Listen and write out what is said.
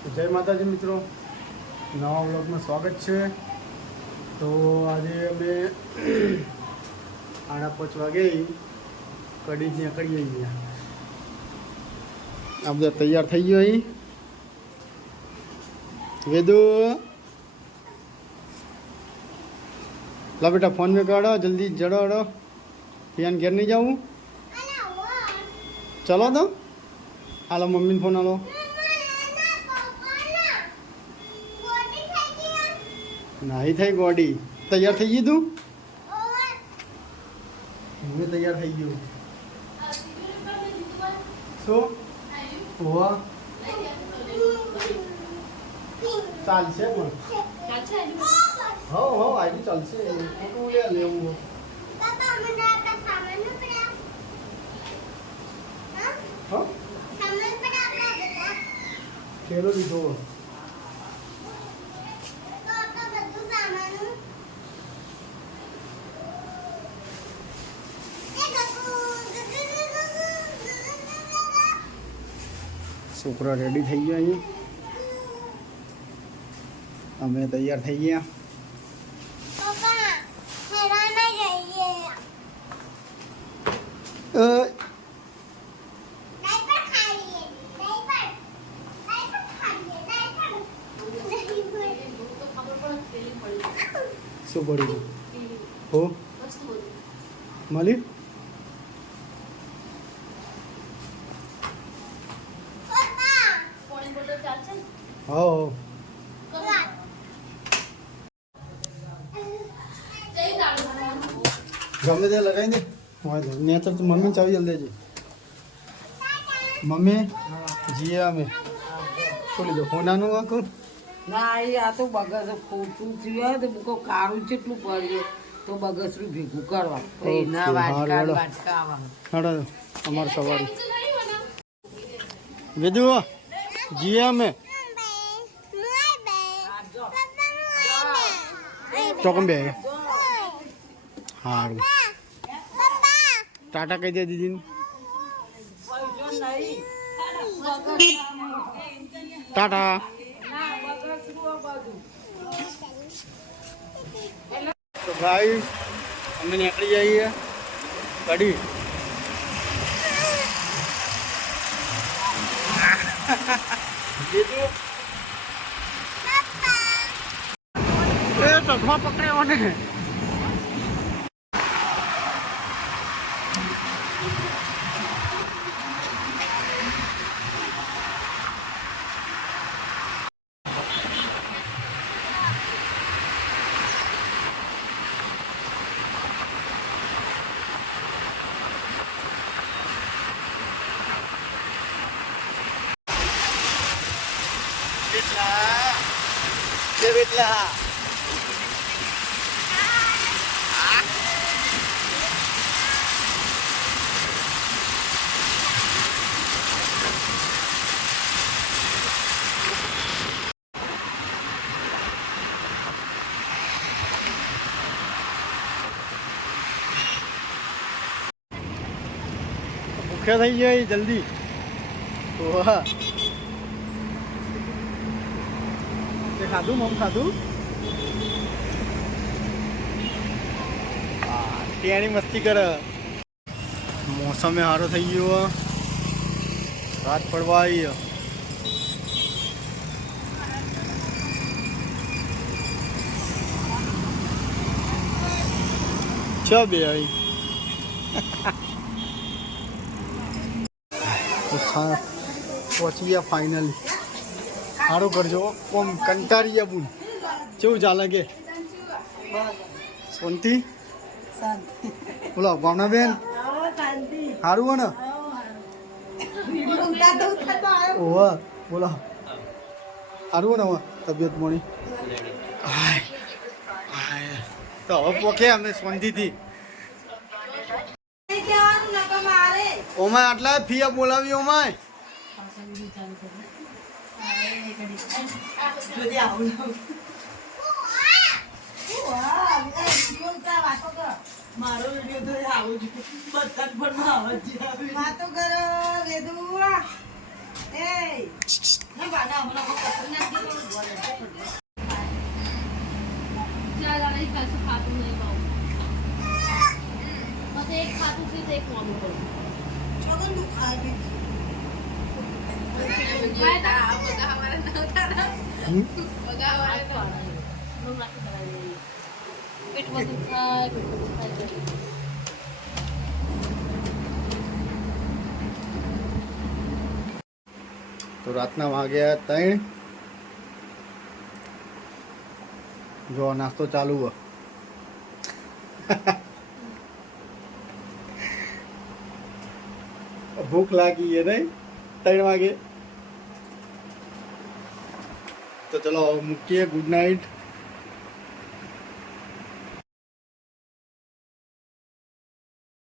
જય માતાજી મિત્રો, નવા વ્લોગમાં સ્વાગત છે. તો આજે અમે 5:30 વાગે કડી નીકળીએ ગયા. આ બધા તૈયાર થઈ ગયો અહીં. વેદુ લા બેટા ફોન में કાઢો, જલ્દી જડો. પિયાન ઘેર નહીં જાવું? ચલો તો હાલો, મમ્મીને ફોન હાલો. નહીં થઈ ગોડી. તૈયાર થઈ ગઈ તું? હું તૈયાર થઈ ગયો. શું હોવા ચાલશે પણ હો આવી ચાલશે. ફોટો લેવું ખેલો લીધો. છોકરા રેડી થઈ ગયા. અહીં અમે તૈયાર થઈ ગયા. શું પડ્યું? હો મળી? હા ગમે તે લગાવી દે. ને તો મમ્મી ચાવી જલ્દી દેજે. મમ્મી જીએ અમે શું લીધો? ફોનાનું આખું ના આ તો બગસ ખોટું થયું તો મૂકો કાળું કેટલું પડ્યું તો બગસરું ભેગું કરવા ના વાટકા અમારે સવારે વેદુ જીએ અમે ચોકમ બે સારું. ટાટા કહી દે દીદી. ટાટા. તો ભાઈ અમે નીકળી જઈએ કડી. ચશ્મા પકડ્યો ને. ભૂખ્યા થઈ જાય જલ્દી. વાહ તે ખાધું? મમ ખાધું? ત્યાંની મસ્તી કરે. મોસમે સારો થઈ ગયો. રાત પડવા આવી. છ બે આવી પહોંચી ગયા ફાઇનલી. સારું કરજો. કોમ કંટાળી ગયા બુન. કેવું ચાલે કે શાંતિ? બોલો ભાવના બેન સારું હો ને? ઓહ બોલો સારું હો ને? તબિયત મોણી તો હવે પોકે અમે શાંતિથી. ઓમાય આટલા ફી બોલાવી. ઓમાય મારો વિડીયો તો આવું જ બધા પણ આવાજ વાતો કરો વેદુ એ ના બાના હમણાં તો રાતના વાગ્યા 3. જો નાસ્તો ચાલુ હોય. ભૂખ લાગી છે નહીં 3 વાગે. તો ચલો મૂકીએ. Good night.